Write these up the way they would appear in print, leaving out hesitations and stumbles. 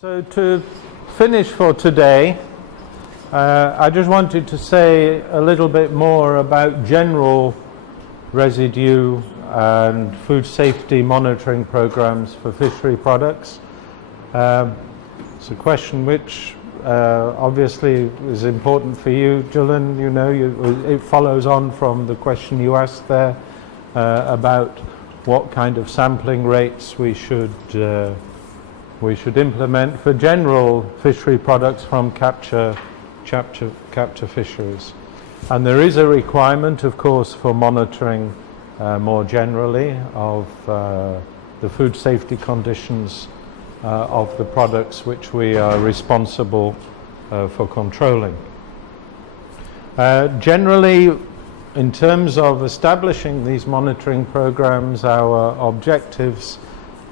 So to finish for today, I just wanted to say a little bit more about general residue and food safety monitoring programs for fishery products. It's a question which obviously is important for you, Gillian. You know, it follows on from the question you asked there about what kind of sampling rates we should implement for general fishery products from capture fisheries. And there is a requirement, of course, for monitoring more generally of the food safety conditions of the products which we are responsible for controlling. Generally, in terms of establishing these monitoring programs, our objectives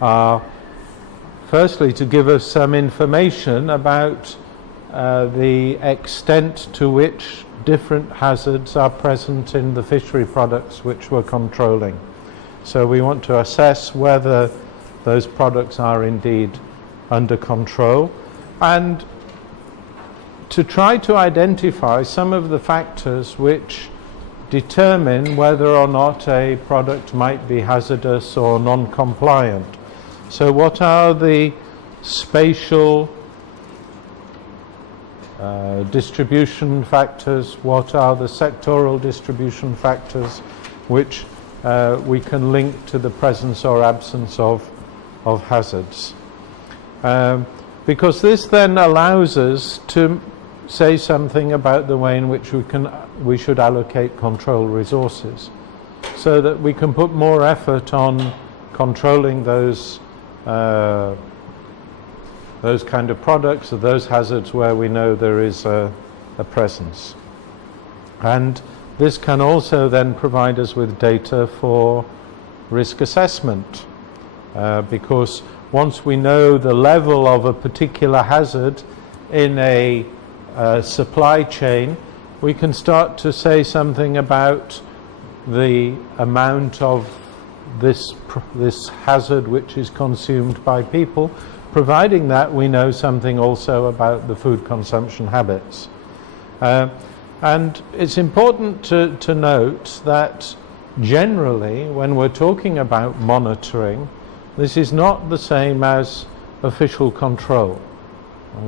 are firstly to give us some information about the extent to which different hazards are present in the fishery products which we're controlling. So we want to assess whether those products are indeed under control, and to try to identify some of the factors which determine whether or not a product might be hazardous or non-compliant. So what are the spatial distribution factors? What are the sectoral distribution factors which we can link to the presence or absence of hazards? Because this then allows us to say something about the way in which we should allocate control resources, so that we can put more effort on controlling those kind of products, or those hazards where we know there is a presence. And this can also then provide us with data for risk assessment, because once we know the level of a particular hazard in a supply chain, we can start to say something about the amount of this hazard which is consumed by people, providing that we know something also about the food consumption habits. And it's important to note that generally, when we're talking about monitoring, this is not the same as official control.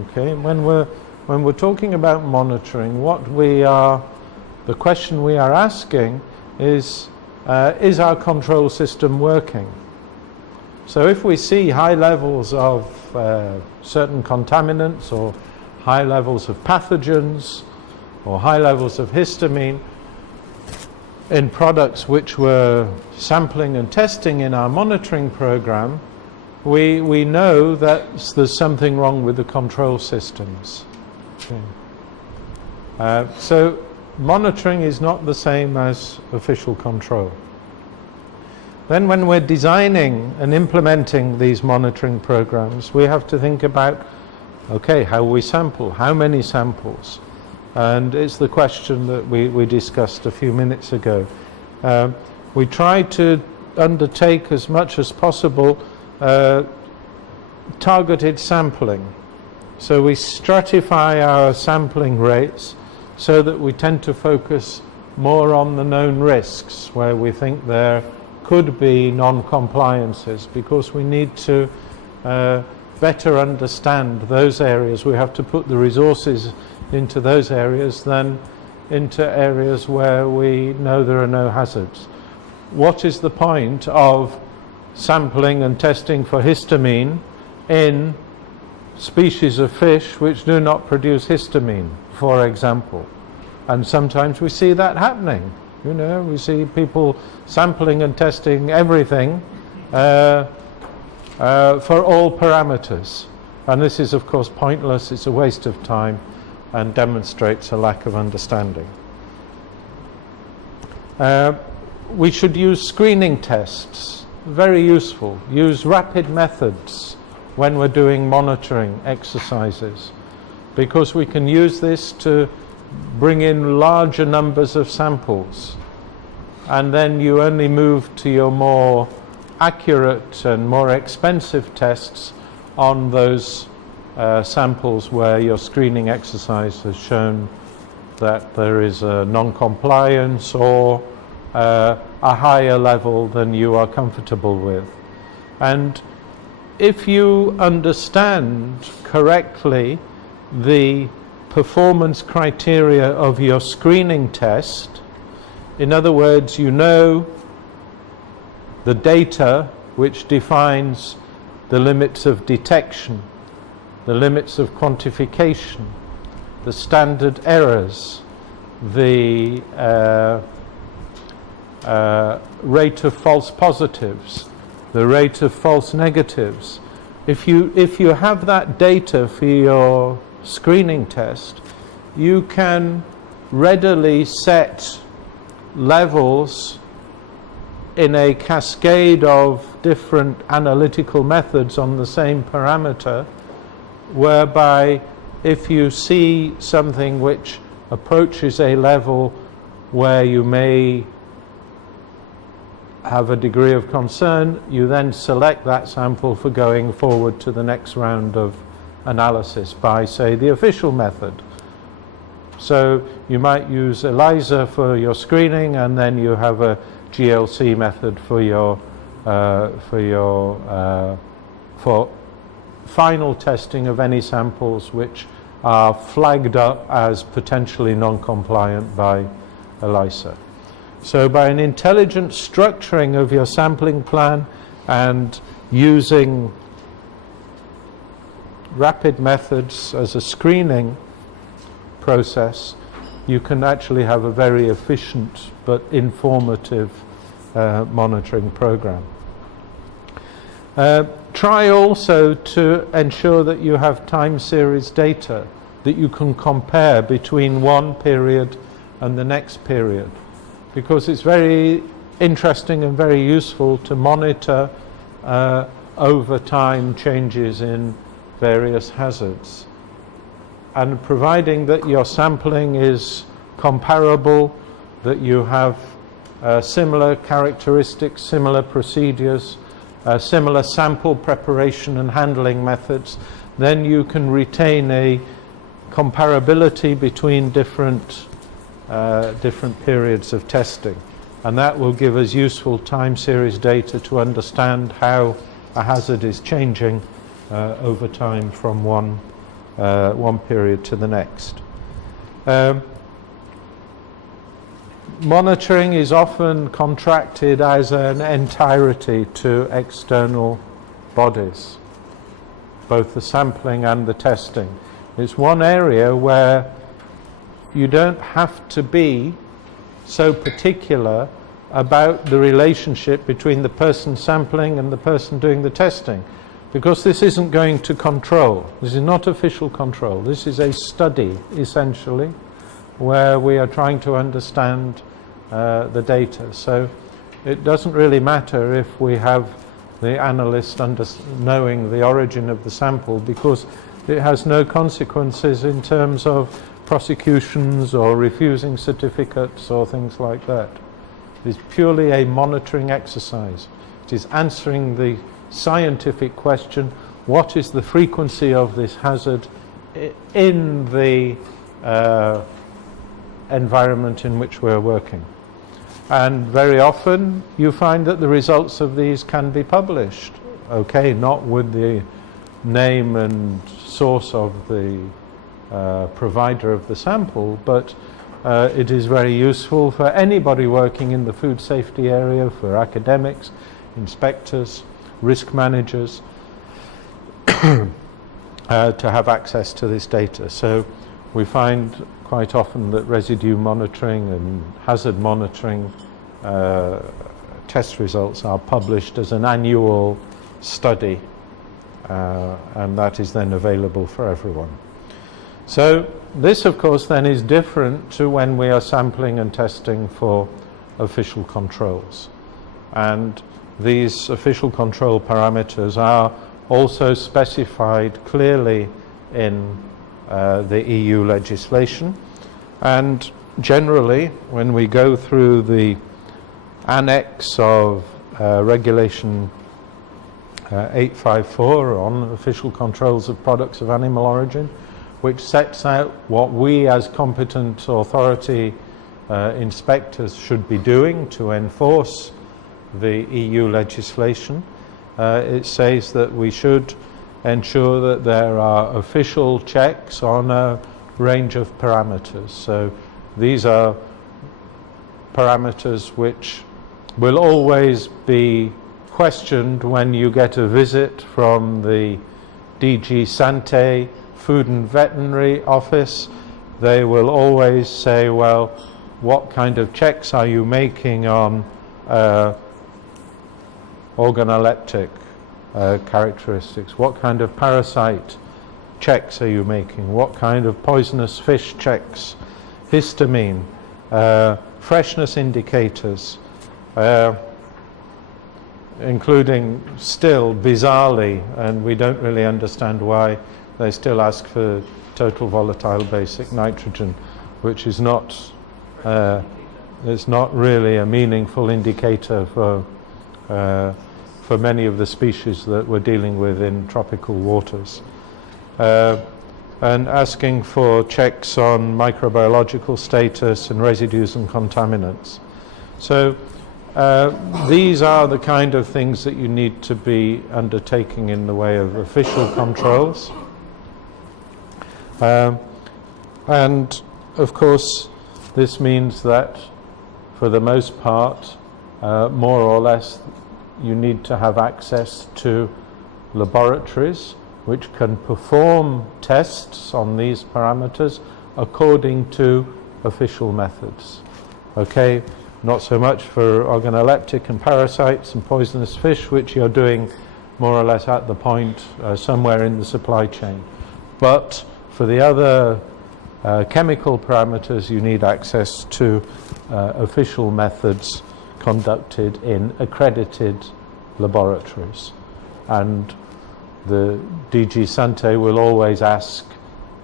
Okay, when we're talking about monitoring, the question we are asking is our control system working? So if we see high levels of certain contaminants, or high levels of pathogens, or high levels of histamine in products which we're sampling and testing in our monitoring program, we know that there's something wrong with the control systems. Okay. So monitoring is not the same as official control. Then when we're designing and implementing these monitoring programs, we have to think about, okay, how we sample, how many samples? And it's the question that we discussed a few minutes ago. We try to undertake as much as possible targeted sampling. So we stratify our sampling rates so that we tend to focus more on the known risks, where we think there could be non-compliances, because we need to better understand those areas. We have to put the resources into those areas than into areas where we know there are no hazards. What is the point of sampling and testing for histamine in species of fish which do not produce histamine, for example? And sometimes we see that happening. You know, we see people sampling and testing everything for all parameters. And this is, of course, pointless. It's a waste of time and demonstrates a lack of understanding. We should use screening tests. Very useful. Use rapid methods when we're doing monitoring exercises, because we can use this to bring in larger numbers of samples, and then you only move to your more accurate and more expensive tests on those samples where your screening exercise has shown that there is a non-compliance or a higher level than you are comfortable with. And if you understand correctly the performance criteria of your screening test, in other words, you know the data which defines the limits of detection, the limits of quantification, the standard errors, the rate of false positives, the rate of false negatives. If you have that data for your screening test, you can readily set levels in a cascade of different analytical methods on the same parameter, whereby if you see something which approaches a level where you may have a degree of concern, you then select that sample for going forward to the next round of analysis by, say, the official method. So you might use ELISA for your screening, and then you have a GLC method for final testing of any samples which are flagged up as potentially non-compliant by ELISA. So by an intelligent structuring of your sampling plan and using rapid methods as a screening process, you can actually have a very efficient but informative monitoring program. Try also to ensure that you have time series data that you can compare between one period and the next period, because it's very interesting and very useful to monitor over time changes in various hazards. And providing that your sampling is comparable, that you have similar characteristics, similar procedures, similar sample preparation and handling methods, then you can retain a comparability between different periods of testing. And that will give us useful time series data to understand how a hazard is changing over time from one period to the next. Monitoring is often contracted as an entirety to external bodies, both the sampling and the testing. It's one area where you don't have to be so particular about the relationship between the person sampling and the person doing the testing, because this isn't going to control. This is not official control. This is a study, essentially, where we are trying to understand the data. So it doesn't really matter if we have the analyst knowing the origin of the sample, because it has no consequences in terms of prosecutions or refusing certificates or things like that. It's purely a monitoring exercise. It is answering the scientific question, what is the frequency of this hazard in the environment in which we're working. And very often you find that the results of these can be published. Okay, not with the name and source of the provider of the sample, but it is very useful for anybody working in the food safety area, for academics, inspectors, risk managers, to have access to this data. So we find quite often that residue monitoring and hazard monitoring test results are published as an annual study, and that is then available for everyone. So this, of course, then is different to when we are sampling and testing for official controls. And these official control parameters are also specified clearly in the EU legislation. And generally, when we go through the annex of regulation 854 on official controls of products of animal origin, which sets out what we as competent authority inspectors should be doing to enforce the EU legislation. It says that we should ensure that there are official checks on a range of parameters. So these are parameters which will always be questioned when you get a visit from the DG Sante Food and Veterinary Office. They will always say, well, what kind of checks are you making on organoleptic characteristics? What kind of parasite checks are you making? What kind of poisonous fish checks? Histamine, freshness indicators, including still, bizarrely, and we don't really understand why, they still ask for total volatile basic nitrogen, which is not it's not really a meaningful indicator for many of the species that we're dealing with in tropical waters. And asking for checks on microbiological status and residues and contaminants. So these are the kind of things that you need to be undertaking in the way of official controls. And of course, this means that for the most part, more or less, you need to have access to laboratories which can perform tests on these parameters according to official methods. Okay, not so much for organoleptic and parasites and poisonous fish, which you're doing more or less at the point somewhere in the supply chain. But for the other chemical parameters, you need access to official methods conducted in accredited laboratories. And the DG Sante will always ask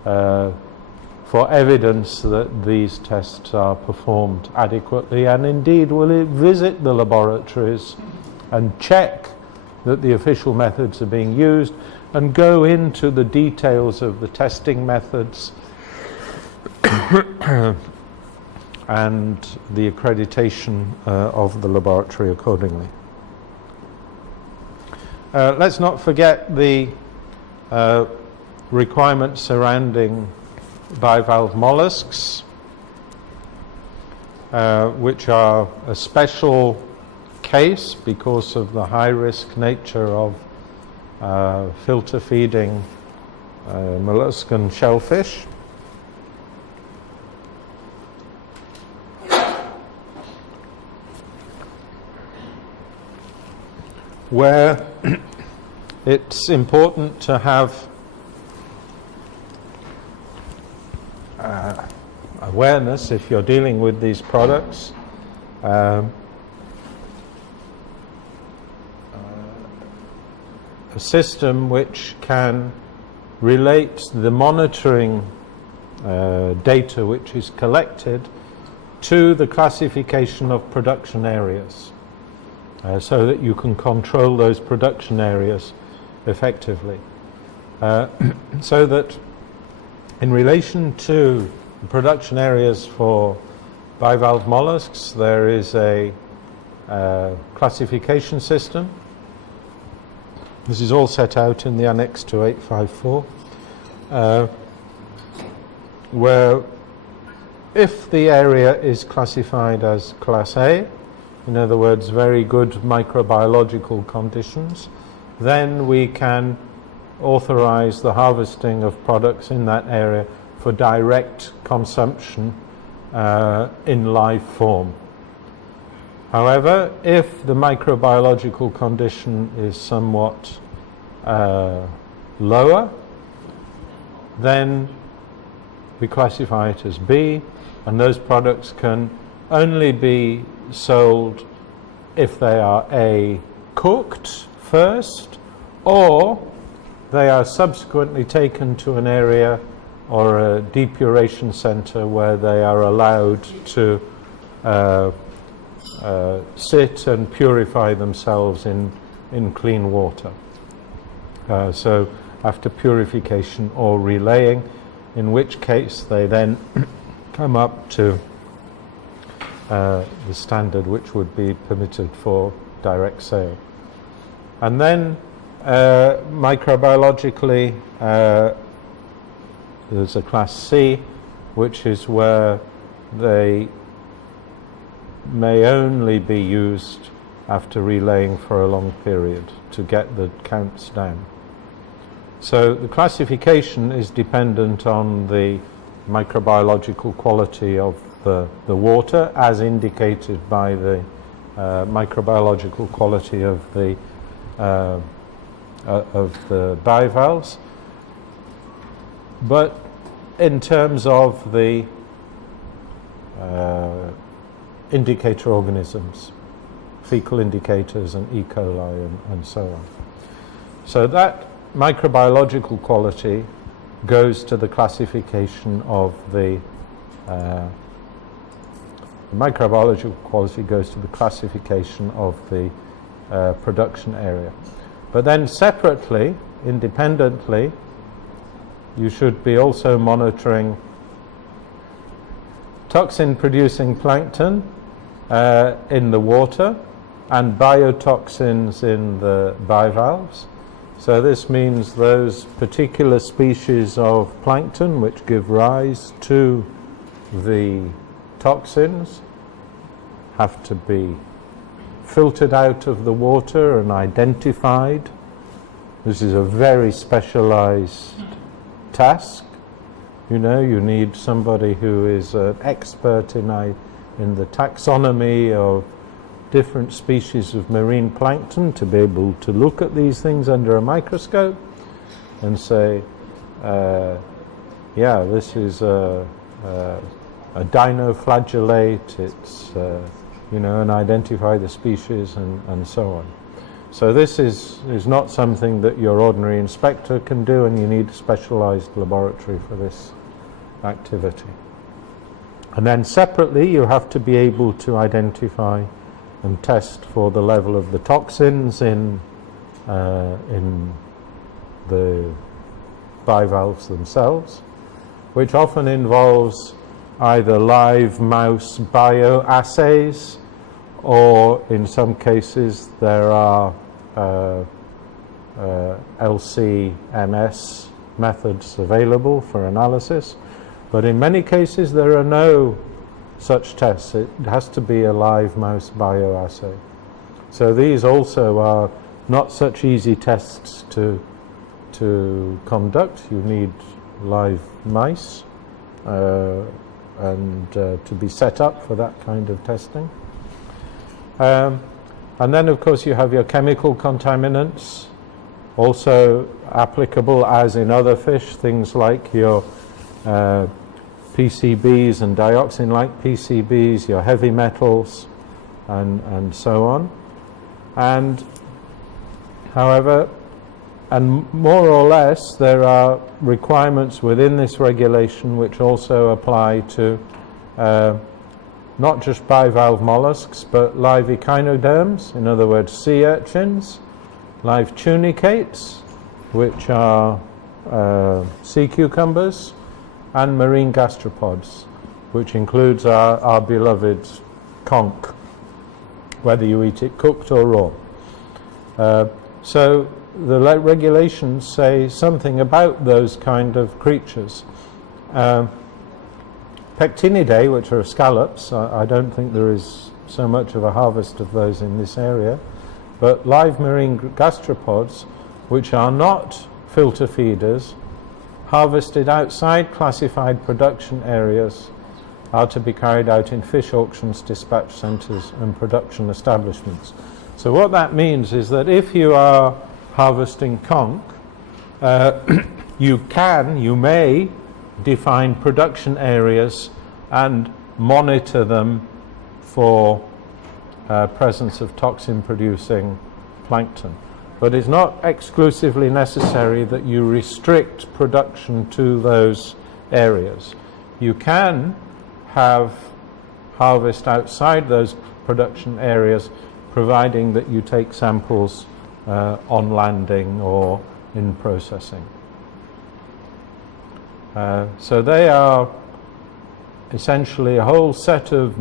for evidence that these tests are performed adequately, and indeed will visit the laboratories and check that the official methods are being used and go into the details of the testing methods and the accreditation of the laboratory accordingly. Let's not forget the requirements surrounding bivalve mollusks, which are a special case because of the high-risk nature of filter feeding molluscan shellfish. Where it's important to have awareness if you're dealing with these products. A system which can relate the monitoring data which is collected to the classification of production areas, so that you can control those production areas effectively. So that in relation to the production areas for bivalve mollusks, there is a classification system. This is all set out in the annex to 854, where if the area is classified as Class A, in other words, very good microbiological conditions, then we can authorize the harvesting of products in that area for direct consumption in live form. However, if the microbiological condition is somewhat lower, then we classify it as B, and those products can only be sold if they are A, cooked first, or they are subsequently taken to an area or a depuration center where they are allowed to sit and purify themselves in clean water. so after purification or relaying, in which case they then come up to the standard which would be permitted for direct sale. And then microbiologically, there's a class C, which is where they may only be used after relaying for a long period to get the counts down. So the classification is dependent on the microbiological quality of the water, as indicated by the microbiological quality of the bivalves. But in terms of the indicator organisms, fecal indicators and E. coli and so on. So that microbiological quality goes to the classification of the microbiological quality goes to the classification of the production area. But then separately, independently, you should be also monitoring toxin-producing plankton in the water and biotoxins in the bivalves. So this means those particular species of plankton which give rise to the toxins have to be filtered out of the water and identified. This is a very specialized task. You know, you need somebody who is an expert in the taxonomy of different species of marine plankton to be able to look at these things under a microscope and say, yeah, this is a dinoflagellate, it's, you know, and identify the species and so on. So this is not something that your ordinary inspector can do, and you need a specialized laboratory for this activity. And then separately, you have to be able to identify and test for the level of the toxins in the bivalves themselves, which often involves either live mouse bioassays, or in some cases there are LC-MS methods available for analysis. But in many cases there are no such tests. It has to be a live mouse bioassay. So these also are not such easy tests to conduct. You need live mice and to be set up for that kind of testing. And then of course you have your chemical contaminants, also applicable as in other fish, things like your PCBs and dioxin-like PCBs, your heavy metals, and so on. And however, and more or less, there are requirements within this regulation which also apply to not just bivalve mollusks, but live echinoderms, in other words, sea urchins, live tunicates, which are sea cucumbers, and marine gastropods, which includes our beloved conch, whether you eat it cooked or raw. So the regulations say something about those kind of creatures. Pectinidae, which are scallops, I don't think there is so much of a harvest of those in this area, but live marine gastropods, which are not filter feeders, harvested outside classified production areas, are to be carried out in fish auctions, dispatch centres and production establishments. So what that means is that if you are harvesting conch, you may define production areas and monitor them for presence of toxin-producing plankton. But it's not exclusively necessary that you restrict production to those areas. You can have harvest outside those production areas, providing that you take samples on landing or in processing. So they are essentially a whole set of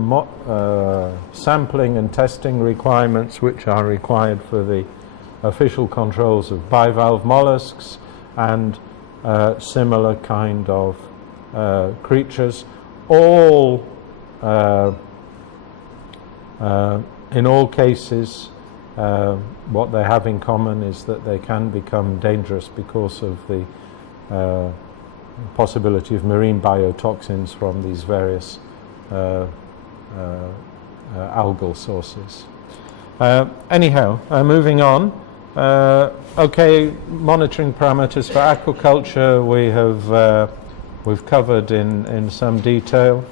sampling and testing requirements which are required for the official controls of bivalve mollusks and similar kind of creatures, all in all cases what they have in common is that they can become dangerous because of the possibility of marine biotoxins from these various algal sources. Anyhow, moving on. Okay, monitoring parameters for aquaculture we've covered in some detail.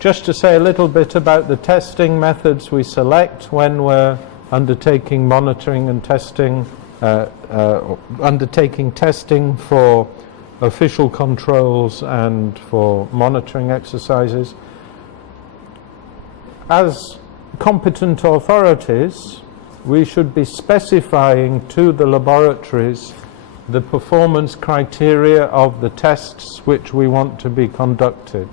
Just to say a little bit about the testing methods we select when we're undertaking monitoring and testing, undertaking testing for official controls and for monitoring exercises. As competent authorities, we should be specifying to the laboratories the performance criteria of the tests which we want to be conducted.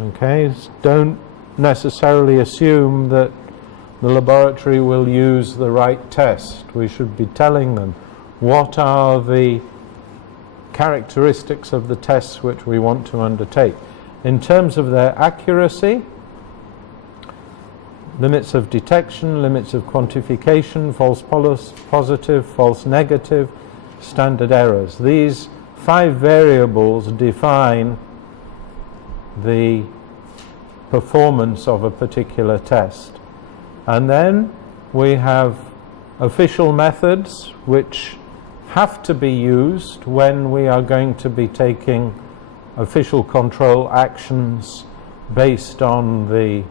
Okay, don't necessarily assume that the laboratory will use the right test. We should be telling them what are the characteristics of the tests which we want to undertake. In terms of their accuracy, limits of detection, limits of quantification, false positive, false negative, standard errors. These 5 variables define the performance of a particular test. And then we have official methods which have to be used when we are going to be taking official control actions based on the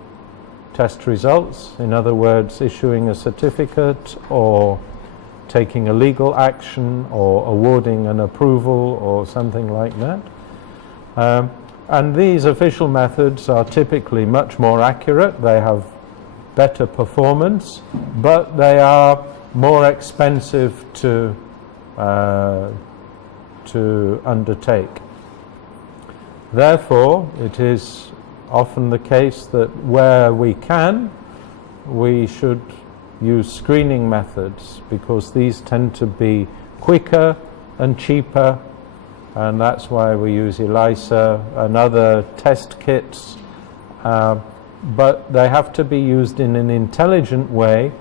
test results. In other words, issuing a certificate or taking a legal action or awarding an approval or something like that. And these official methods are typically much more accurate. They have better performance, but they are more expensive to undertake. Therefore, it is often the case that where we can, we should use screening methods, because these tend to be quicker and cheaper, and that's why we use ELISA and other test kits, but they have to be used in an intelligent way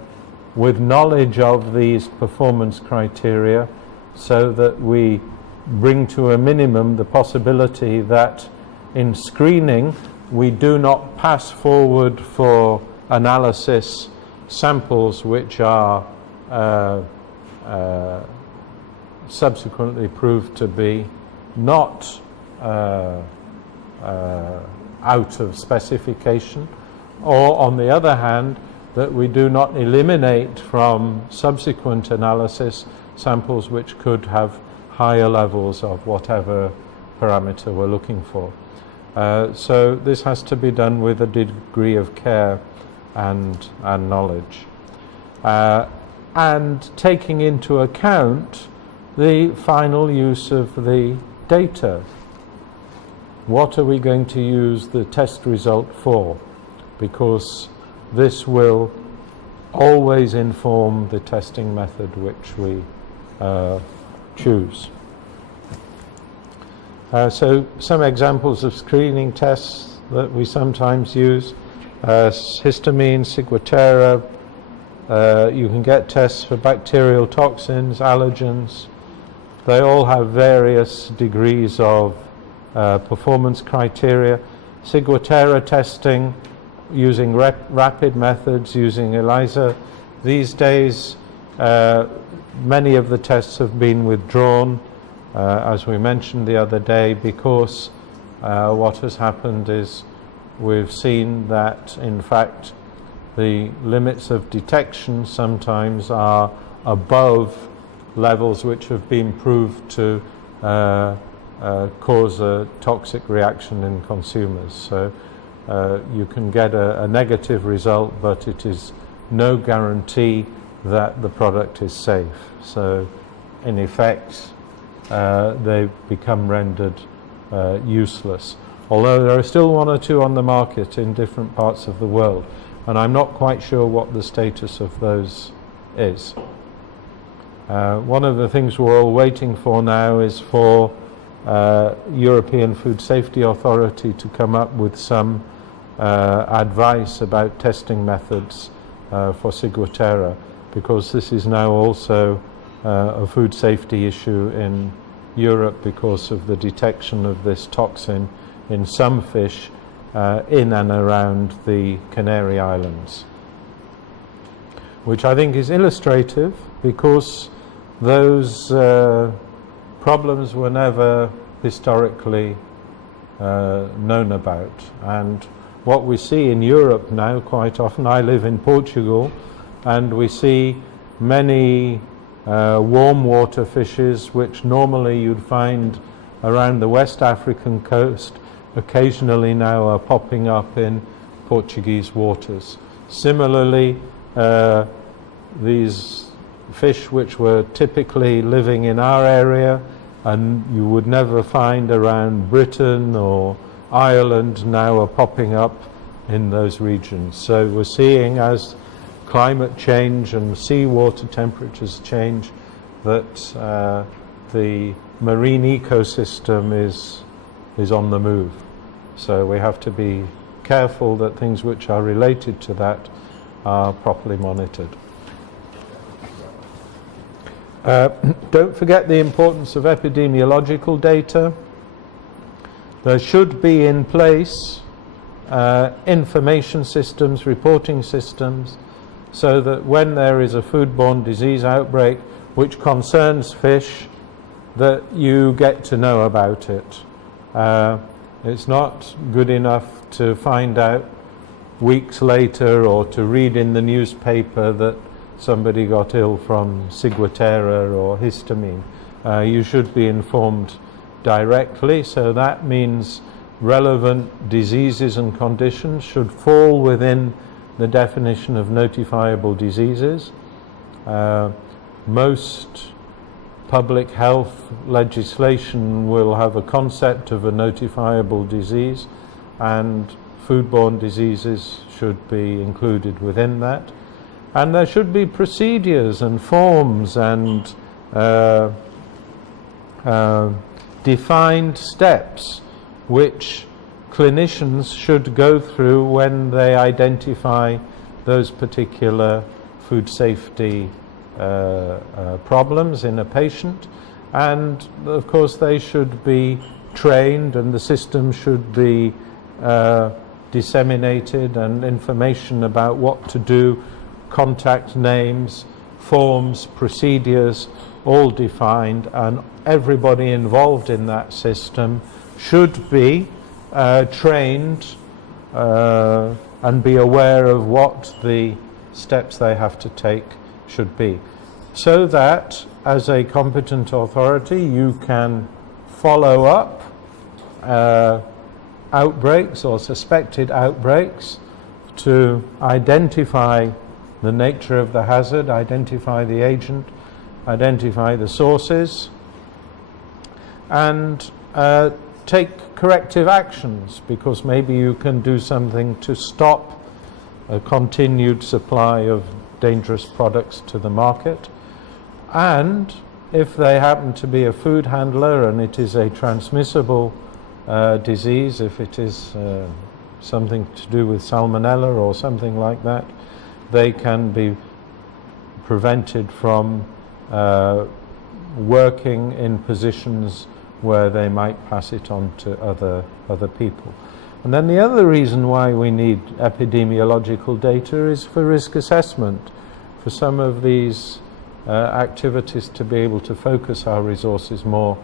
with knowledge of these performance criteria, so that we bring to a minimum the possibility that in screening we do not pass forward for analysis samples which are subsequently proved to be not out of specification, or on the other hand that we do not eliminate from subsequent analysis samples which could have higher levels of whatever parameter we're looking for. So this has to be done with a degree of care and knowledge, and taking into account the final use of the data. What are we going to use the test result for? Because this will always inform the testing method which we choose. So some examples of screening tests that we sometimes use: histamine, ciguatera. You can get tests for bacterial toxins, allergens. They all have various degrees of performance criteria. Ciguatera testing using rapid methods, using ELISA. These days, many of the tests have been withdrawn, as we mentioned the other day, because what has happened is we've seen that, in fact, the limits of detection sometimes are above levels which have been proved to cause a toxic reaction in consumers. So you can get a negative result, but it is no guarantee that the product is safe. So in effect, they become rendered useless. Although there are still one or two on the market in different parts of the world, and I'm not quite sure what the status of those is. One of the things we're all waiting for now is for European Food Safety Authority to come up with some advice about testing methods for ciguatera, because this is now also a food safety issue in Europe because of the detection of this toxin in some fish in and around the Canary Islands, which I think is illustrative because those problems were never historically known about. And what we see in Europe now quite often, I live in Portugal, and we see many warm water fishes which normally you'd find around the West African coast, occasionally now are popping up in Portuguese waters. Similarly, these fish which were typically living in our area and you would never find around Britain or Ireland now are popping up in those regions. So we're seeing, as climate change and seawater temperatures change, that the marine ecosystem is on the move. So we have to be careful that things which are related to that are properly monitored. Don't forget the importance of epidemiological data. There should be in place information systems, reporting systems, so that when there is a foodborne disease outbreak which concerns fish, that you get to know about it. It's not good enough to find out weeks later or to read in the newspaper that somebody got ill from ciguatera or histamine. You should be informed directly, so that means relevant diseases and conditions should fall within the definition of notifiable diseases. Most public health legislation will have a concept of a notifiable disease, and foodborne diseases should be included within that. And there should be procedures and forms and defined steps which clinicians should go through when they identify those particular food safety problems in a patient. And of course they should be trained, and the system should be disseminated, and information about what to do, contact names, forms, procedures, all defined, and everybody involved in that system should be trained and be aware of what the steps they have to take should be, so that as a competent authority you can follow up outbreaks or suspected outbreaks to identify the nature of the hazard, identify the agent, identify the sources, and take corrective actions, because maybe you can do something to stop a continued supply of dangerous products to the market. And if they happen to be a food handler and it is a transmissible disease, if it is something to do with salmonella or something like that, they can be prevented from working in positions where they might pass it on to other people. And then the other reason why we need epidemiological data is for risk assessment, for some of these activities to be able to focus our resources more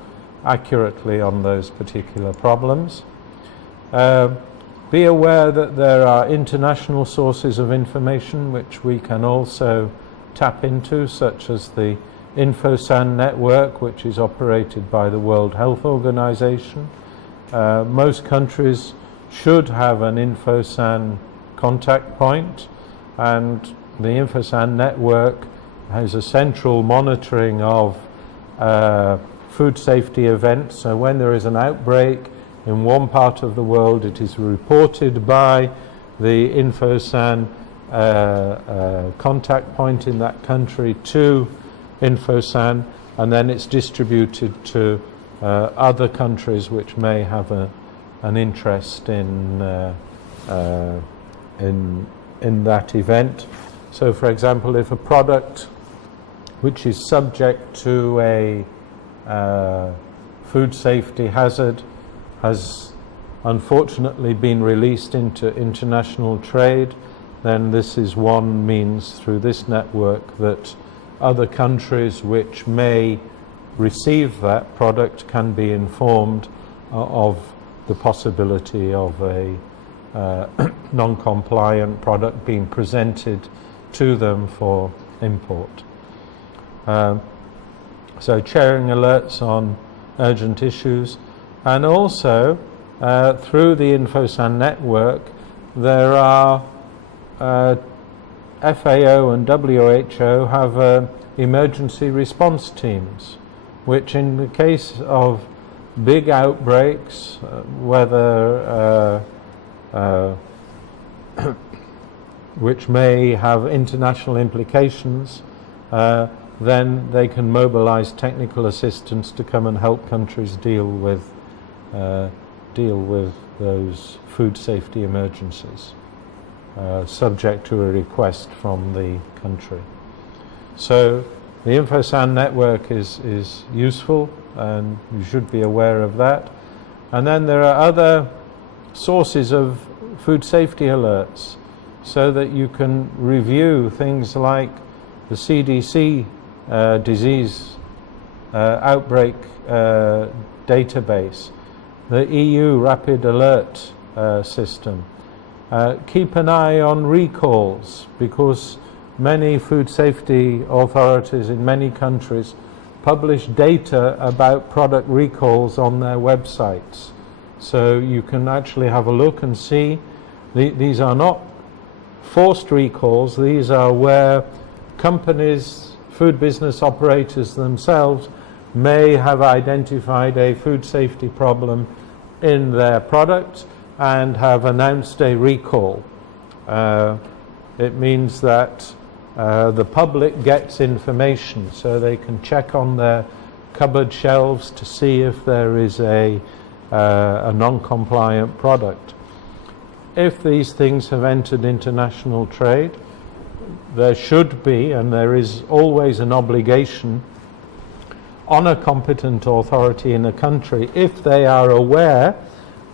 accurately on those particular problems. Be aware that there are international sources of information which we can also tap into, such as the InfoSan network, which is operated by the World Health Organization. Most countries should have an InfoSan contact point, and the InfoSan network has a central monitoring of food safety events. So when there is an outbreak in one part of the world, it is reported by the InfoSan contact point in that country to InfoSan, and then it's distributed to other countries which may have an interest in that event. So, for example, if a product which is subject to a food safety hazard has unfortunately been released into international trade, then this is one means through this network that other countries which may receive that product can be informed of the possibility of a non-compliant product being presented to them for import. So sharing alerts on urgent issues, and also through the InfoSan network there are FAO and WHO have emergency response teams, which in the case of big outbreaks, whether which may have international implications, then they can mobilize technical assistance to come and help countries deal with those food safety emergencies, subject to a request from the country. So the InfoSan network is useful, and you should be aware of that. And then there are other sources of food safety alerts, so that you can review things like the CDC disease outbreak database, the EU rapid alert system. Keep an eye on recalls, because many food safety authorities in many countries publish data about product recalls on their websites. So you can actually have a look and see. These are not forced recalls, these are where companies, food business operators themselves may have identified a food safety problem in their product and have announced a recall. It means that the public gets information, so they can check on their cupboard shelves to see if there is a non-compliant product. If these things have entered international trade, there should be, and there is always an obligation on a competent authority in a country, if they are aware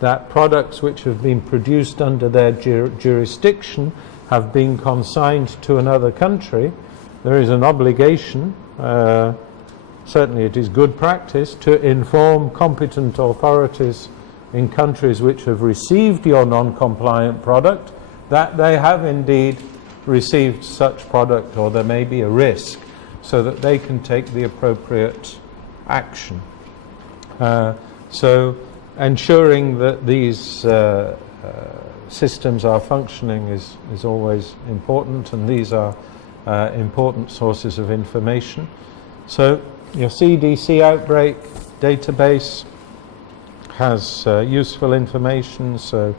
that products which have been produced under their jurisdiction have been consigned to another country, there is an obligation, certainly it is good practice, to inform competent authorities in countries which have received your non-compliant product that they have indeed received such product, or there may be a risk, so that they can take the appropriate action. So ensuring that these systems are functioning is always important, and these are important sources of information. So your CDC outbreak database has useful information. So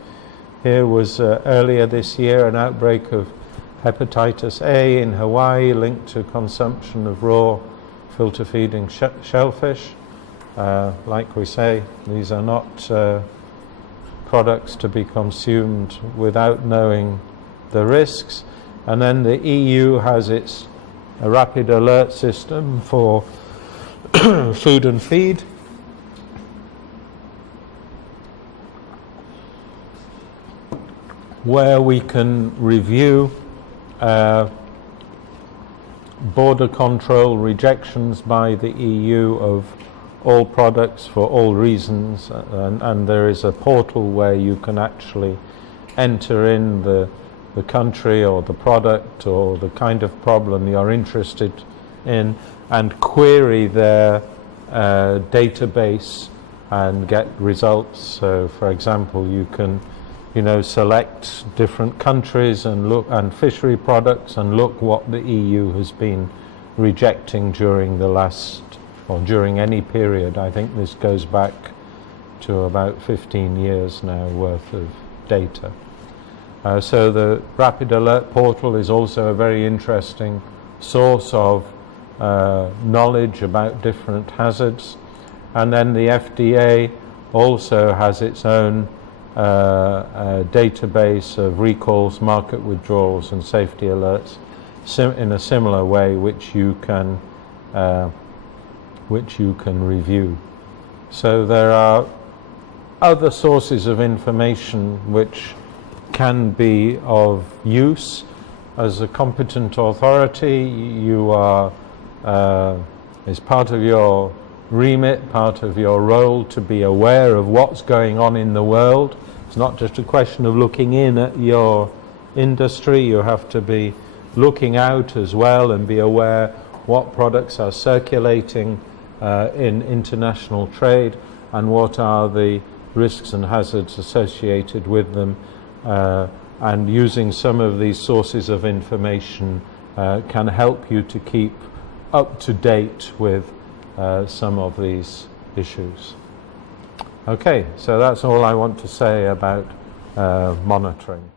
here was earlier this year an outbreak of hepatitis A in Hawaii linked to consumption of raw filter feeding shellfish. Like we say, these are not products to be consumed without knowing the risks. And then the EU has its rapid alert system for food and feed. Where we can review border control rejections by the EU of all products for all reasons, and there is a portal where you can actually enter in the country or the product or the kind of problem you're interested in and query their database and get results. So for example, you can select different countries and look, and fishery products, and look what the EU has been rejecting during the last, or during any period. I think this goes back to about 15 years now worth of data. So the Rapid Alert Portal is also a very interesting source of knowledge about different hazards. And then the FDA also has its own database of recalls, market withdrawals and safety alerts in a similar way, which you can review. So there are other sources of information which can be of use. As a competent authority, you are, as part of your remit, part of your role, to be aware of what's going on in the world. It's not just a question of looking in at your industry. You have to be looking out as well and be aware what products are circulating in international trade and what are the risks and hazards associated with them. And using some of these sources of information can help you to keep up to date with some of these issues. Okay, so that's all I want to say about monitoring.